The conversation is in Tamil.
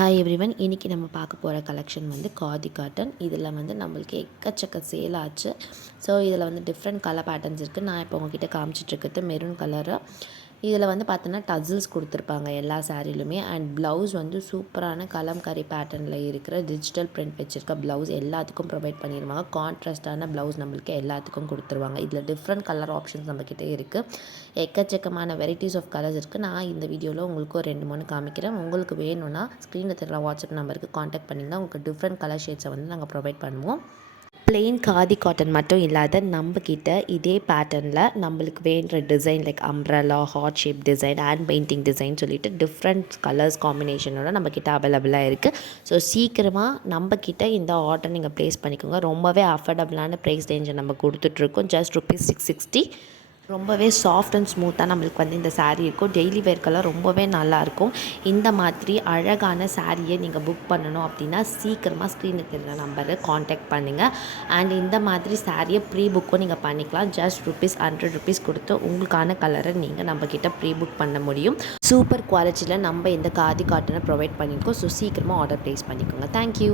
Hi everyone. இன்றைக்கி நம்ம பார்க்க போகிற கலெக்ஷன் வந்து காதி காட்டன். இதில் வந்து நம்மளுக்கு எக்கச்சக்க சேல் ஆச்சு. ஸோ இதில் வந்து டிஃப்ரெண்ட் கலர் பேட்டர்ன்ஸ் இருக்குது. நான் இப்போ உங்ககிட்ட காமிச்சிட்ருக்கிறது மெரூன் கலரு. இதில் வந்து பார்த்தோன்னா டசில்ஸ் கொடுத்துருப்பாங்க எல்லா சாரிலுமே. அண்ட் ப்ளவுஸ் வந்து சூப்பரான கலம்கரி பேட்டர்னில் இருக்கிற டிஜிட்டல் பிரிண்ட் வச்சுருக்க ப்ளவுஸ் எல்லாத்துக்கும் ப்ரொவைட் பண்ணிடுவாங்க. கான்ட்ராஸ்டான ப்ளவுஸ் நம்மளுக்கு எல்லாத்துக்கும் கொடுத்துருவாங்க. இதில் டிஃப்ரெண்ட் கலர் ஆப்ஷன்ஸ் நம்மக்கிட்ட இருக்குது. எக்கச்சக்கமான வெரைட்டிஸ் ஆஃப் கலர்ஸ் இருக்குது. நான் இந்த வீடியோவில் உங்களுக்கு ஒரு 2-3 காமிக்கிறேன். உங்களுக்கு வேணும்னா ஸ்க்ரீனில் தெரியல வாட்ஸ்அப் நம்பருக்கு காண்டாக்ட் பண்ணிங்கன்னா உங்களுக்கு டிஃப்ரெண்ட் கலர் ஷேட்ஸை வந்து நாங்கள் ப்ரொவைட் பண்ணுவோம். பிளெயின் காதி காட்டன் மட்டும் இல்லாத நம்மக்கிட்ட இதே பேட்டர்னில் நம்மளுக்கு வேணுற design like umbrella, heart shape design, hand painting design சொல்லிட்டு டிஃப்ரெண்ட் கலர்ஸ் காம்பினேஷனோட நம்மக்கிட்ட அவைலபிளாக இருக்குது. ஸோ சீக்கிரமாக நம்மக்கிட்ட இந்த ஆர்டர் நீங்கள் ப்ளேஸ் பண்ணிக்கோங்க. ரொம்பவே அஃபோர்டபுளான ப்ரைஸ் ரேஞ்சை நம்ம கொடுத்துட்ருக்கோம். ஜஸ்ட் ₹660. ரொம்பவே சாஃப்ட் அண்ட் ஸ்மூத்தாக நம்மளுக்கு வந்து இந்த சாரீ இருக்கும். டெய்லி வேர்க்கெல்லாம் ரொம்பவே நல்லாயிருக்கும். இந்த மாதிரி அழகான சாரியை நீங்கள் புக் பண்ணணும் அப்படின்னா சீக்கிரமாக ஸ்க்ரீனில் தெரிகிற நம்பரை காண்டாக்ட் பண்ணுங்கள். அண்ட் இந்த மாதிரி சாரியை ப்ரீ புக்கும் நீங்கள் பண்ணிக்கலாம். ஜஸ்ட் ₹100 கொடுத்து உங்களுக்கான கலரை நீங்கள் நம்மக்கிட்ட ப்ரீ புக் பண்ண முடியும். சூப்பர் குவாலிட்டியில் நம்ம இந்த காதி காட்டனை ப்ரொவைட் பண்ணியிருக்கோம். ஸோ சீக்கிரமாக ஆர்டர் ப்ளேஸ் பண்ணிக்கோங்க. தேங்க்யூ.